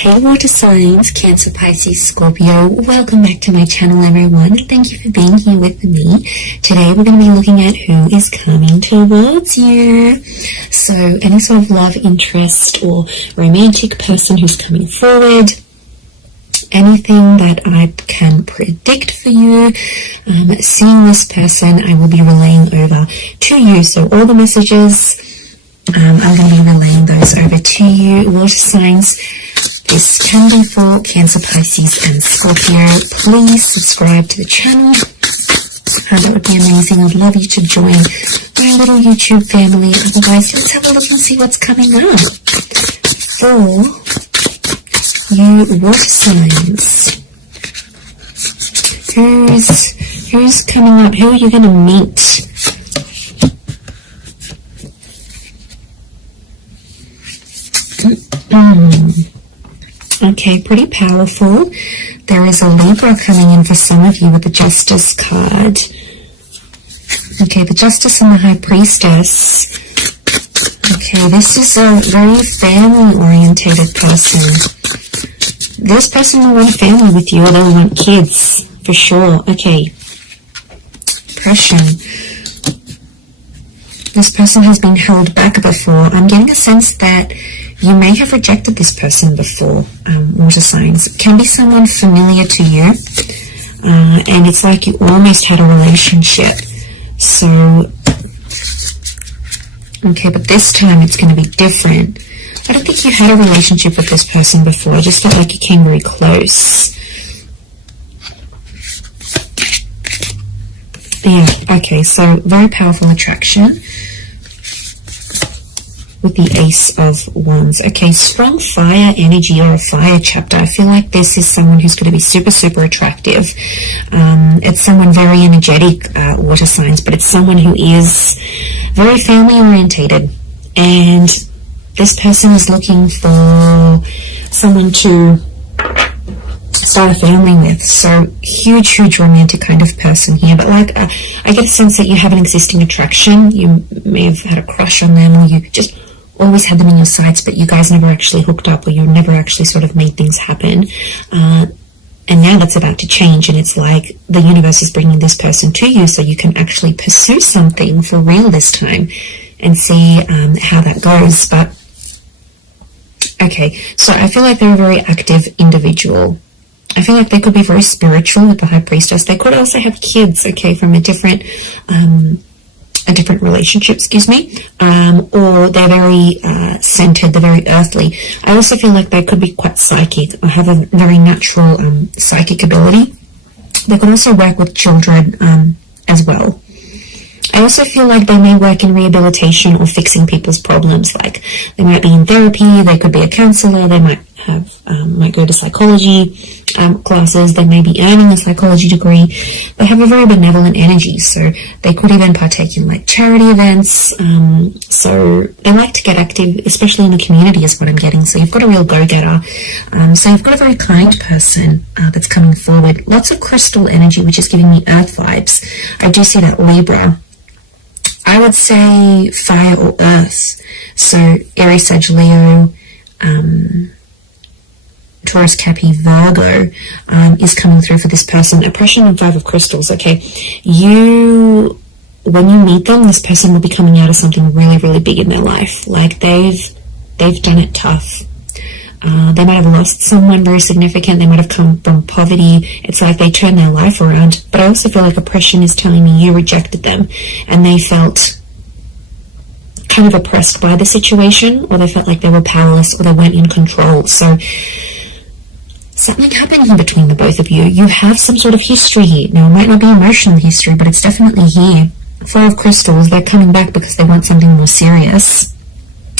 Hey water signs, Cancer, Pisces, Scorpio, welcome back to my channel everyone. Thank you for being here with me. Today we're going to be looking at who is coming towards you. So any sort of love interest or romantic person who's coming forward, anything that I can predict for you, seeing this person I will be relaying over to you. So all the messages, I'm going to be relaying those over to you. Water signs, this can be for Cancer, Pisces and Scorpio. Please subscribe to the channel. That would be amazing. I'd love you to join my little YouTube family. Otherwise, let's have a look and see what's coming up for you water signs. Who's coming up? Who are you going to meet? Okay, pretty powerful. There is a Libra coming in for some of you with the Justice card. Okay, the Justice and the High Priestess. Okay, this is a very family-orientated person. This person will want a family with you, or they'll want kids, for sure. Okay, depression. This person has been held back before. I'm getting a sense that you may have rejected this person before, water signs. It can be someone familiar to you, and it's like you almost had a relationship. So, okay, but this time it's going to be different. I don't think you had a relationship with this person before. I just felt like you came very close. Yeah, okay, so very powerful attraction with the Ace of Wands. Okay, strong fire energy or a fire chapter. I feel like this is someone who's going to be super, super attractive. It's someone very energetic, water signs, but it's someone who is very family orientated. And this person is looking for someone to start a family with. So huge, huge romantic kind of person here. But like, I get a sense that you have an existing attraction. You may have had a crush on them, or you just always had them in your sights, but you guys never actually hooked up, or you never actually sort of made things happen. And now that's about to change, and it's like the universe is bringing this person to you so you can actually pursue something for real this time and see how that goes. But okay, so I feel like they're a very active individual. I feel like they could be very spiritual with the High Priestess. They could also have kids, okay, from a different relationship, or they're very centered, they're very earthly. I also feel like they could be quite psychic or have a very natural psychic ability. They could also work with children as well. I also feel like they may work in rehabilitation or fixing people's problems. Like they might be in therapy, they could be a counselor, they might have might go to psychology classes, they may be earning a psychology degree. They have a very benevolent energy, so they could even partake in like charity events. So they like to get active, especially in the community is what I'm getting. So you've got a real go-getter. So you've got a very kind person that's coming forward. Lots of crystal energy, which is giving me earth vibes. I do see that Libra. I would say fire or earth. So Aries, Sag, Leo, Taurus, Capi, Virgo is coming through for this person. Oppression and Five of Crystals. Okay, when you meet them, this person will be coming out of something really, really big in their life. Like they've done it tough. They might have lost someone very significant. They might have come from poverty. It's like they turned their life around. But I also feel like oppression is telling me you rejected them, and they felt kind of oppressed by the situation, or they felt like they were powerless, or they weren't in control. So something happened here between the both of you. You have some sort of history here. Now, it might not be emotional history, but it's definitely here. Four of Crystals, they're coming back because they want something more serious.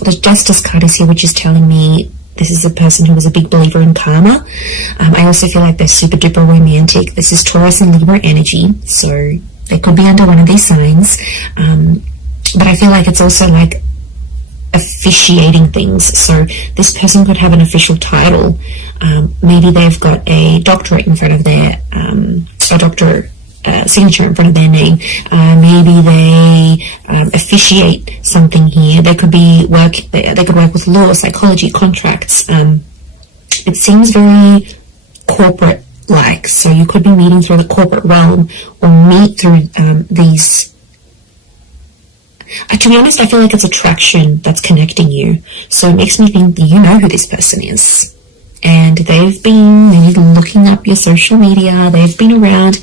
The Justice card is here, which is telling me this is a person who was a big believer in karma. I also feel like they're super duper romantic. This is Taurus and Libra energy, so they could be under one of these signs. But I feel like it's also like officiating things. So this person could have an official title. Maybe they've got a doctorate in front of their signature in front of their name. Maybe they officiate something here. They could be they could work with law, psychology, contracts. It seems very corporate like, so you could be meeting through the corporate realm or meet through these. To be honest, I feel like it's attraction that's connecting you. So it makes me think that you know who this person is. And they've been maybe looking up your social media. They've been around.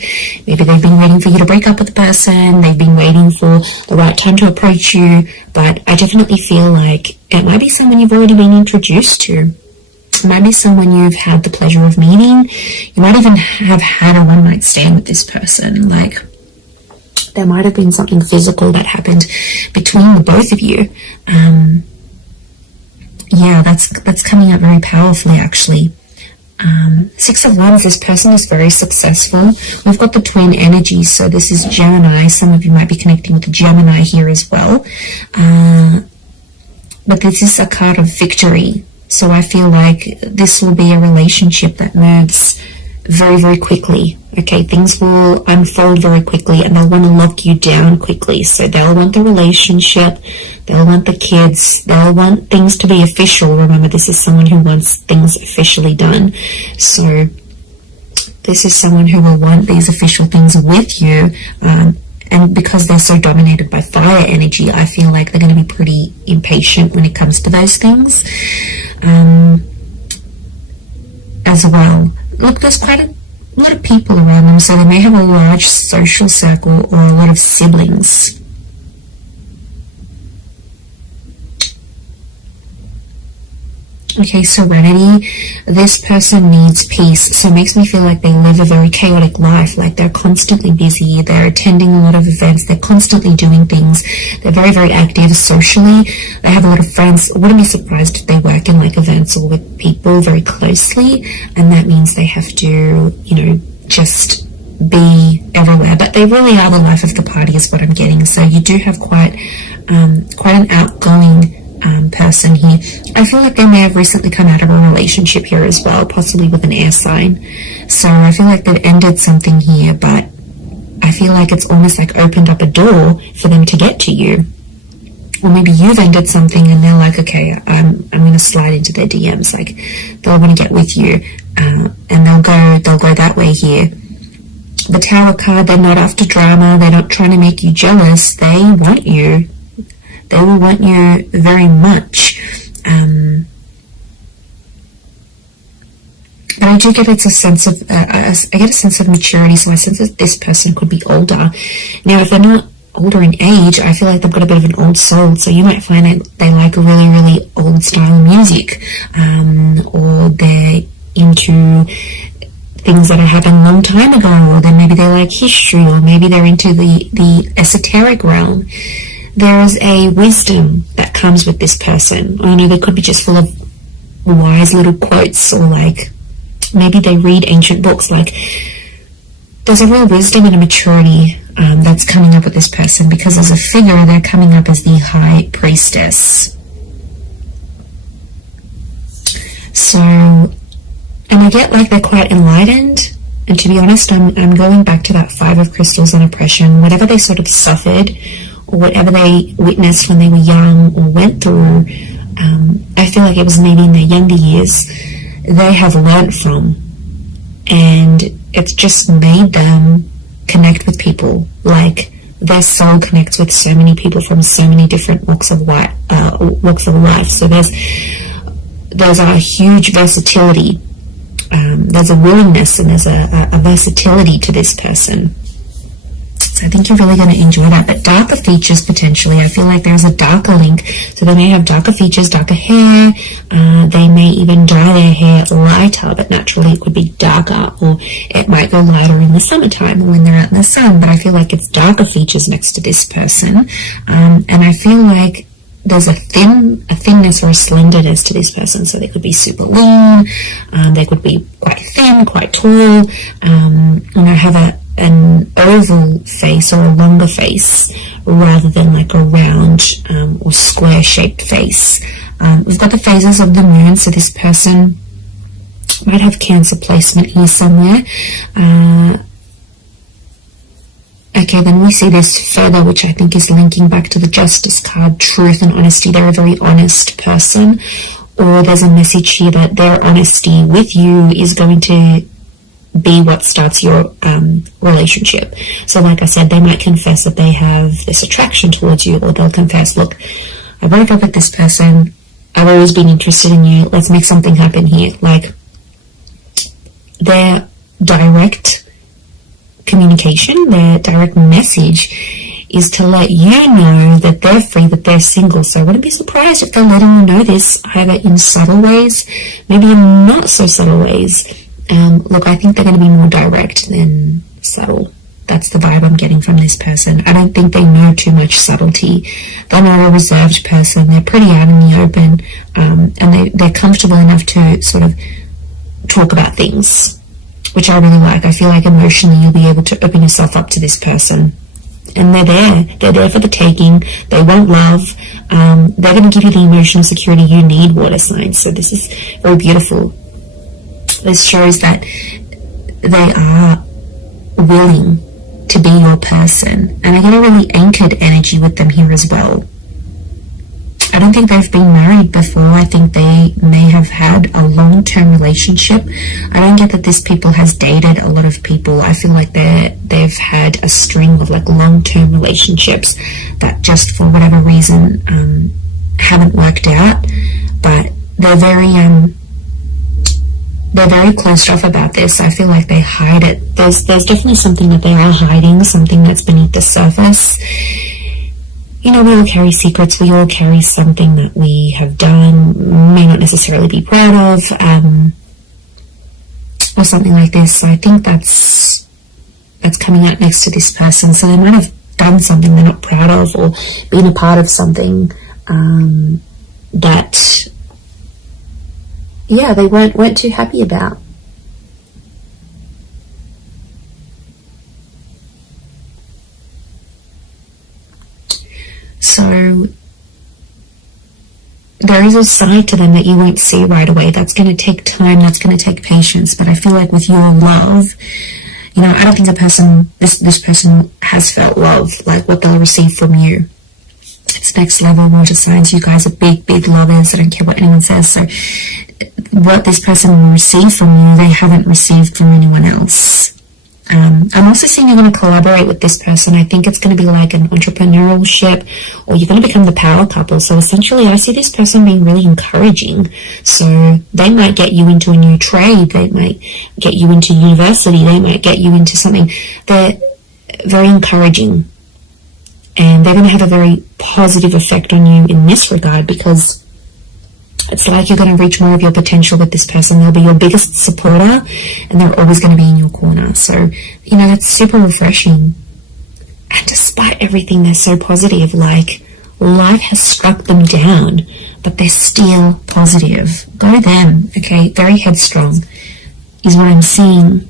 Maybe they've been waiting for you to break up with the person. They've been waiting for the right time to approach you. But I definitely feel like it might be someone you've already been introduced to. It might be someone you've had the pleasure of meeting. You might even have had a one-night stand with this person. Like, there might have been something physical that happened between the both of you. Yeah, that's coming out very powerfully, actually. 6 of Wands, this person is very successful. We've got the twin energy, so this is Gemini. Some of you might be connecting with the Gemini here as well. But this is a card of victory. So I feel like this will be a relationship that moves very, very quickly. Okay, things will unfold very quickly and they'll want to lock you down quickly. So they'll want the relationship, they'll want the kids, they'll want things to be official. Remember, this is someone who wants things officially done. So this is someone who will want these official things with you. And because they're so dominated by fire energy, I feel like they're going to be pretty impatient when it comes to those things. As well. Look, there's quite a lot of people around them, so they may have a large social circle or a lot of siblings. Okay, Serenity. This person needs peace, so it makes me feel like they live a very chaotic life, like they're constantly busy, they're attending a lot of events, they're constantly doing things, they're very, very active socially, they have a lot of friends. I wouldn't be surprised if they work in like events or with people very closely, and that means they have to, you know, just be everywhere, but they really are the life of the party is what I'm getting. So you do have quite an outgoing person here. I feel like they may have recently come out of a relationship here as well, possibly with an air sign. So I feel like they've ended something here, but I feel like it's almost like opened up a door for them to get to you. Or maybe you've ended something and they're like, okay, I'm going to slide into their DMs. Like, they'll want to get with you, and they'll go that way here. The Tower card, they're not after drama. They're not trying to make you jealous. They want you. They will want you very much. But I do get it's a sense of, I get a sense of maturity, so I sense that this person could be older. Now, if they're not older in age, I feel like they've got a bit of an old soul, so you might find that they like a really, really old style music, or they're into things that happened a long time ago, or then maybe they like history, or maybe they're into the esoteric realm. There is a wisdom that comes with this person. I know they could be just full of wise little quotes, or like maybe they read ancient books. Like, there's a real wisdom and a maturity that's coming up with this person, because as a figure they're coming up as the High Priestess. So, and I get like they're quite enlightened, and to be honest, I'm going back to that 5 of Crystals and oppression. Whatever they sort of suffered, or whatever they witnessed when they were young or went through, I feel like it was maybe in their younger years, they have learnt from, and it's just made them connect with people. Like, their soul connects with so many people from so many different walks of life. So there's a huge versatility. There's a willingness and there's a versatility to this person. So I think you're really going to enjoy that. But darker features, potentially, I feel like there's a darker link. So they may have darker features, darker hair. They may even dye their hair lighter, but naturally it could be darker, or it might go lighter in the summertime when they're out in the sun. But I feel like it's darker features next to this person. And I feel like there's a thinness or a slenderness to this person. So they could be super lean, they could be quite thin, quite tall, have an oval face or a longer face rather than like a round or square shaped face. We've got the phases of the moon, so this person might have Cancer placement here somewhere. Okay, then we see this further, which I think is linking back to the Justice card, truth and honesty. They're a very honest person, or there's a message here that their honesty with you is going to be what starts your relationship. So like I said, they might confess that they have this attraction towards you, or they'll confess, look, I broke up with this person, I've always been interested in you, let's make something happen here. Like, their direct communication, their direct message is to let you know that they're free, that they're single. So I wouldn't be surprised if they're letting you know this, either in subtle ways, maybe in not so subtle ways. Look, I think they're going to be more direct than subtle. That's the vibe I'm getting from this person. I don't think they know too much subtlety. They're not a reserved person. They're pretty out in the open, and they're comfortable enough to sort of talk about things, which I really like. I feel like emotionally you'll be able to open yourself up to this person. And they're there for the taking. They want love. They're going to give you the emotional security you need, water signs. So this is very beautiful. This shows that they are willing to be your person. And I get a really anchored energy with them here as well. I don't think they've been married before. I think they may have had a long-term relationship. I don't get that this people has dated a lot of people. I feel like they've had a string of like long-term relationships that just for whatever reason haven't worked out. But they're very closed off about this. I feel like they hide it. There's definitely something that they are hiding, something that's beneath the surface. You know, we all carry secrets. We all carry something that we have done, may not necessarily be proud of, or something like this. So I think that's coming out next to this person. So they might have done something they're not proud of, or been a part of something that, yeah, they weren't too happy about. So there is a side to them that you won't see right away. That's going to take time. That's going to take patience. But I feel like with your love, you know, I don't think this person has felt love like what they'll receive from you. It's next level, water signs. You guys are big, big lovers. I don't care what anyone says. So what this person will receive from you, they haven't received from anyone else. I'm also seeing you're going to collaborate with this person. I think it's going to be like an entrepreneurial ship, or you're going to become the power couple. So essentially, I see this person being really encouraging. So they might get you into a new trade. They might get you into university. They might get you into something. They're very encouraging. And they're going to have a very positive effect on you in this regard, because it's like you're going to reach more of your potential with this person. They'll be your biggest supporter, and they're always going to be in your corner. So, you know, that's super refreshing. And despite everything, they're so positive. Like, life has struck them down, but they're still positive. Go them, okay? Very headstrong is what I'm seeing.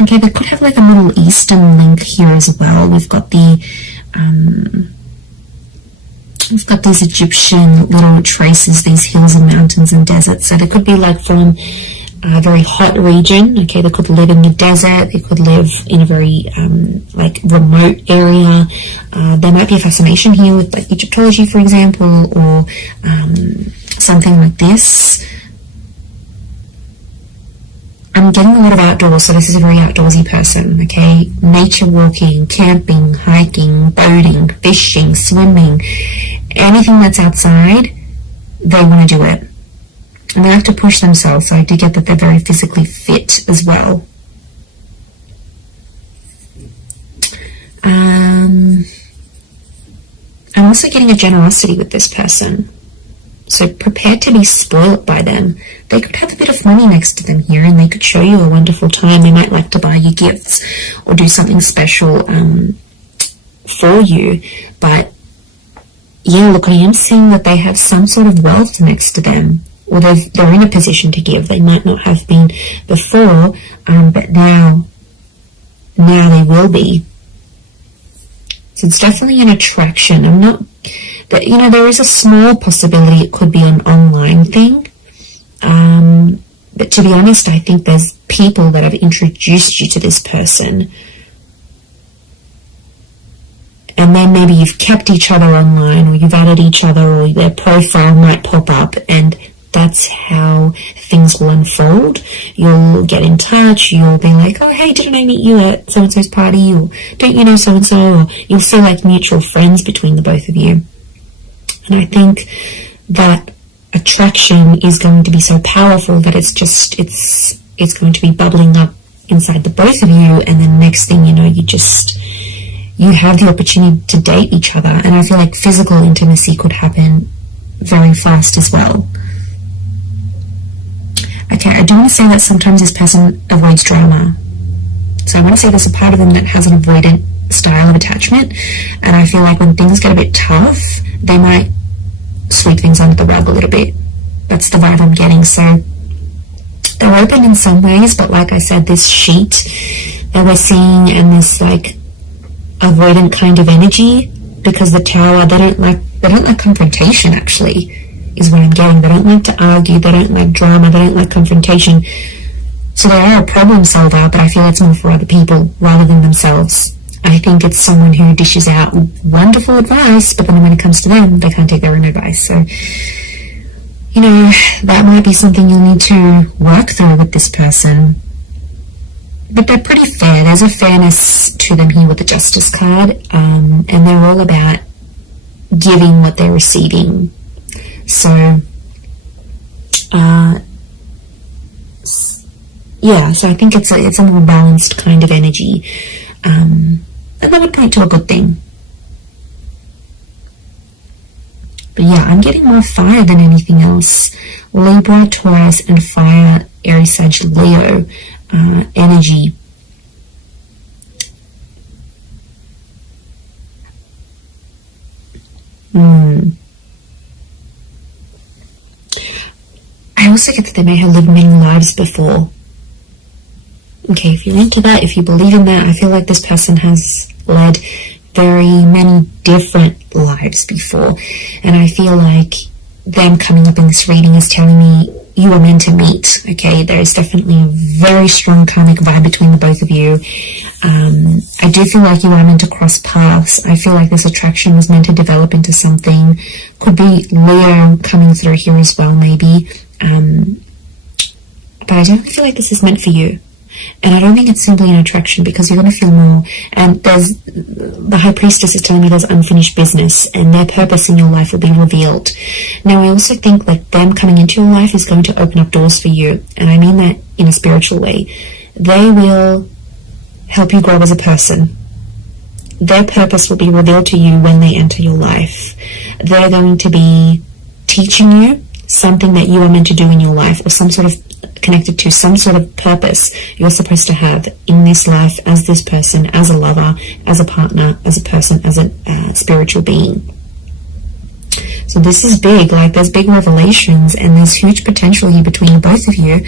Okay, they could have like a Middle Eastern link here as well. We've got these Egyptian little traces, these hills and mountains and deserts. So they could be like from a very hot region. Okay, they could live in the desert. They could live in a very like remote area. There might be a fascination here with like Egyptology, for example, or something like this. I'm getting a lot of outdoors, so this is a very outdoorsy person, okay? Nature walking, camping, hiking, boating, fishing, swimming, anything that's outside, they want to do it. And they like to push themselves, so I do get that they're very physically fit as well. I'm also getting a generosity with this person. So prepare to be spoiled by them. They could have a bit of money next to them here, and they could show you a wonderful time. They might like to buy you gifts or do something special for you. But yeah, look, I am seeing that they have some sort of wealth next to them, or they're in a position to give. They might not have been before, but now they will be. So it's definitely an attraction. I'm not... But, you know, there is a small possibility it could be an online thing. But to be honest, I think there's people that have introduced you to this person. and then maybe you've kept each other online, or you've added each other, or their profile might pop up, and that's how things will unfold. You'll get in touch, you'll be like, oh hey, didn't I meet you at so-and-so's party, or don't you know so-and-so, or you'll see like mutual friends between the both of you. And I think that attraction is going to be so powerful that it's going to be bubbling up inside the both of you, and then next thing you know, you have the opportunity to date each other. And I feel like physical intimacy could happen very fast as well. Okay, I do want to say that sometimes this person avoids drama. So I want to say there's a part of them that has an avoidant style of attachment, and I feel like when things get a bit tough, they might sweep things under the rug a little bit. That's the vibe I'm getting. So they're open in some ways, but like I said, this sheet that we're seeing and this like avoidant kind of energy, because the Tower, they don't like confrontation, actually, is what I'm getting. They don't like to argue, they don't like drama, they don't like confrontation. So they are a problem solver, but I feel it's more for other people rather than themselves. I think it's someone who dishes out wonderful advice, but then when it comes to them, they can't take their own advice. So, you know, that might be something you'll need to work through with this person. But they're pretty fair. There's a fairness to them here with the Justice card, and they're all about giving what they're receiving. So, yeah, so I think it's a more balanced kind of energy, and that would point to a good thing. But yeah, I'm getting more fire than anything else. Libra, Taurus, and fire, Aries, Sag, Leo energy. I also get that they may have lived many lives before. Okay, if you're into that, if you believe in that, I feel like this person has led very many different lives before, and I feel like them coming up in this reading is telling me you are meant to meet. Okay, there is definitely a very strong karmic vibe between the both of you. I do feel like you are meant to cross paths. I feel like this attraction was meant to develop into something. Could be Leo coming through here as well, maybe. But I don't feel like this is meant for you. And I don't think it's simply an attraction, because you're going to feel more. And the High Priestess is telling me there's unfinished business, and their purpose in your life will be revealed. Now, I also think like them coming into your life is going to open up doors for you. And I mean that in a spiritual way. They will help you grow as a person. Their purpose will be revealed to you when they enter your life. They're going to be teaching you something that you are meant to do in your life, or some sort of connected to some sort of purpose you're supposed to have in this life as this person, as a lover, as a partner, as a person, as a spiritual being. So this is big. Like, there's big revelations, and there's huge potential here between the both of you.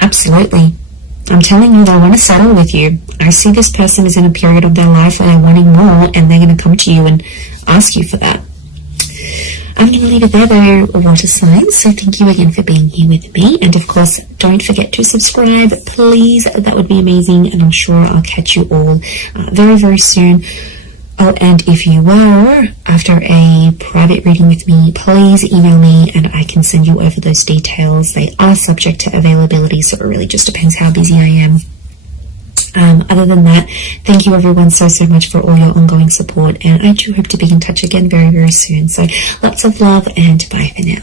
Absolutely. I'm telling you, they want to settle with you. I see this person is in a period of their life where they're wanting more, and they're going to come to you and ask you for that. I'm going to leave it there, though, water signs. So thank you again for being here with me. And of course, don't forget to subscribe, please. That would be amazing. And I'm sure I'll catch you all very, very soon. Oh, and if you were after a private reading with me, please email me and I can send you over those details. They are subject to availability, so it really just depends how busy I am. Other than that, thank you everyone so much for all your ongoing support, and I do hope to be in touch again very, very soon. So lots of love, and bye for now.